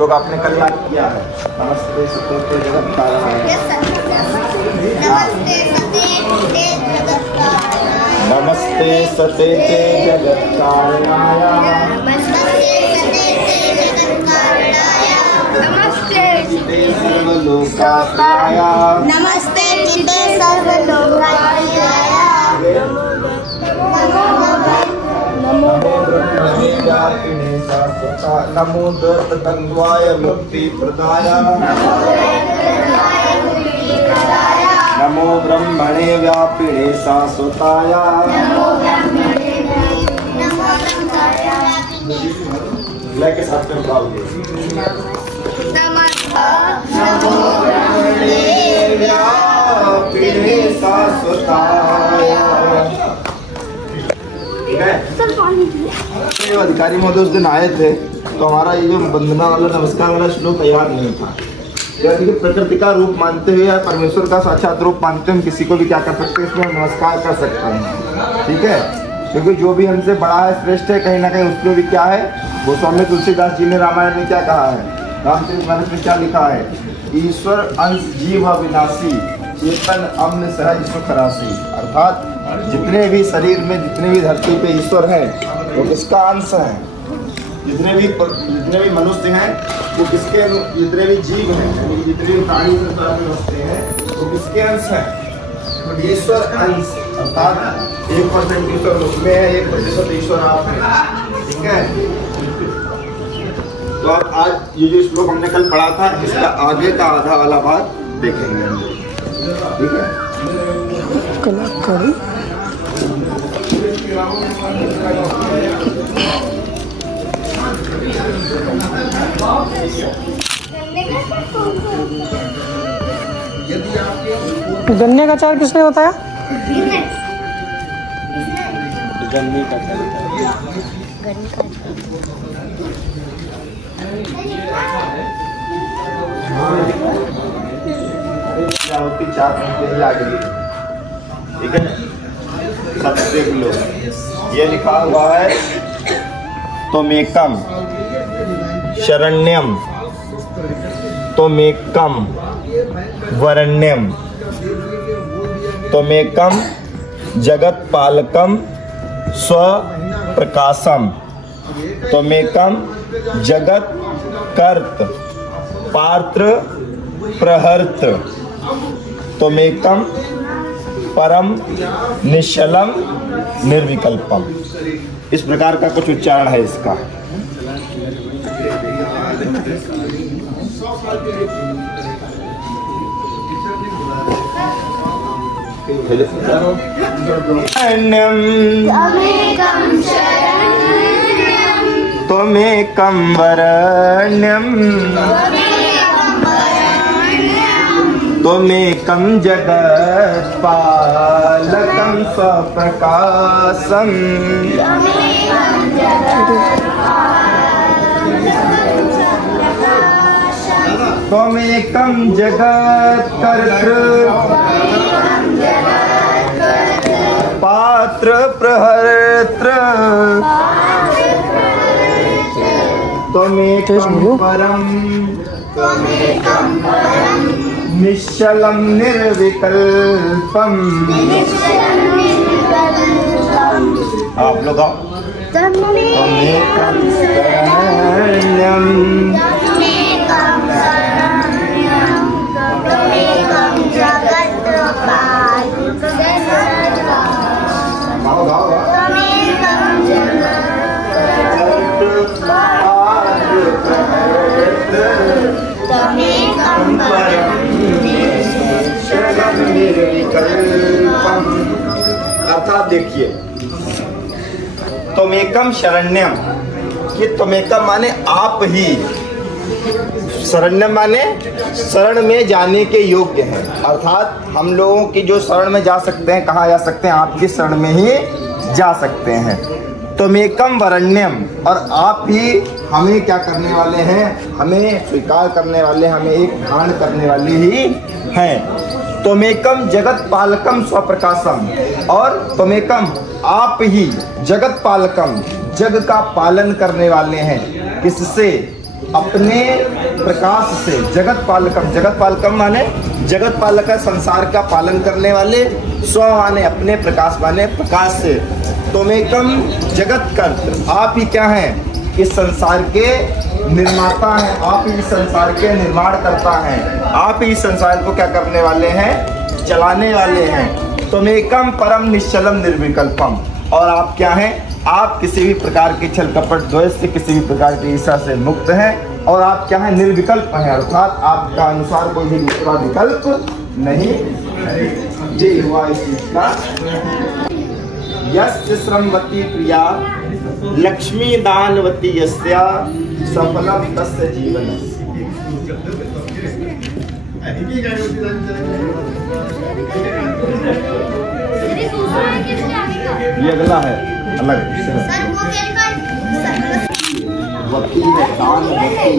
श्लोक आपने कल याद किया है। नमस्ते सते जगत्काराय, नमस्ते सते जगत्काराय, नमस्ते सर्वलोकाय, नमस्ते चिते सर्वलोकाय, नमो दत्ततन्वाय मुक्ति प्रदाय, नमो ब्रह्मणे व्यापिने शाश्वताय, लेके साथ में गाओगे। नमो ब्रह्मणे व्यापिने शाश्वताय। ये अधिकारी महोदय उस दिन आए थे तो हमारा ये जो वंदना वाला नमस्कार वाला श्लोक याद नहीं था। यानी कि प्रकृति का रूप मानते हुए या परमेश्वर का साक्षात रूप मानते हुए हम किसी को भी क्या कर सकते हैं, इसमें नमस्कार कर सकते हैं। ठीक है, क्योंकि जो भी हमसे बड़ा है, श्रेष्ठ है, कहीं ना कहीं उसमें भी क्या है, गोस्वामी तुलसीदास जी ने रामायण में क्या कहा है, रामचरितमानस में क्या लिखा है, ईश्वर अंश जीव अविनाशी, चेतन अम्न सहज सुख राशि। अर्थात जितने भी शरीर में, जितने भी धरती पे ईश्वर है वो किसका अंश है, जितने भी मनुष्य हैं वो किसके, जितने भी जीव हैं, जितने भी प्राणी बसते हैं वो किसके अंश हैं, ईश्वर अंश। अर्थात 1% ईश्वर उसमें है, 1% ईश्वर आप हैं। ठीक है, तो आप आज ये जो श्लोक हमने कल पढ़ा था इसका आगे का आधा वाला भाग देखेंगे हम। ठीक है, गन्ने का अचार किसने बताया? गन्ने का अचार चार आगे। ठीक है, सब देख लो, ये लिखा हुआ है त्वमेकम शरण्यम, त्वमेकम वरण्यम, त्वमेकम जगत्पालकम स्वप्रकाशम, त्वमेकम जगत कर्त पात्र प्रहर्त, त्वमेकम परम निश्चलम निर्विकल्पम। इस प्रकार का कुछ उच्चारण है इसका। त्वमेकं वरण्यं, त्वमेकं जगत्पालकं स्वप्रकाशम्, त्वमेकं जगत्कर्तृ पात्र प्रहर्तृ, त्वमेकं परम निश्चलं निर्विकल्पम। आप लोग आओ। त्वमेकं शरण्यं, अर्थात देखिए, त्वमेकम शरण्यम, कि त्वमेकम माने आप ही, शरण्यम माने शरण में जाने के योग्य हैं। अर्थात हम लोगों की जो शरण में जा सकते हैं, कहाँ जा सकते हैं, आपकी शरण में ही जा सकते हैं। त्वमेकम वरण्यम, और आप ही हमें क्या करने वाले हैं, हमें स्वीकार करने वाले, हमें एक ध्यान करने वाले ही हैं। त्वमेकम जगत पालकम स्वप्रकाशम, और त्वमेकम आप ही जगत पालकम, जग का पालन करने वाले हैं। किससे? अपने प्रकाश से जगत पालकम माने जगत पालक, संसार का पालन करने वाले, स्व माने अपने, प्रकाश माने प्रकाश से, त्वमेकम जगत कर्त, आप ही क्या हैं? इस संसार के निर्माता हैं, आप ही इस संसार के निर्माण करता हैं, आप ही इस संसार को क्या करने वाले हैं? चलाने वाले हैं। त्वमेकम परम निश्चलम निर्विकल्पम, और आप क्या हैं? आप किसी भी प्रकार के छल कपट द्वेष से, किसी भी प्रकार की ईर्ष्या से मुक्त हैं, और आप क्या हैं? निर्विकल्प हैं, अर्थात आपका अनुसार कोई भी दूसरा विकल्प नहीं है। ये हुआ इस चीज का। यस्य श्रमवती प्रिया लक्ष्मी दानवती यस्या सफलम तस्य जीवनस्य। ये अगला है अलग वती है, दानवती।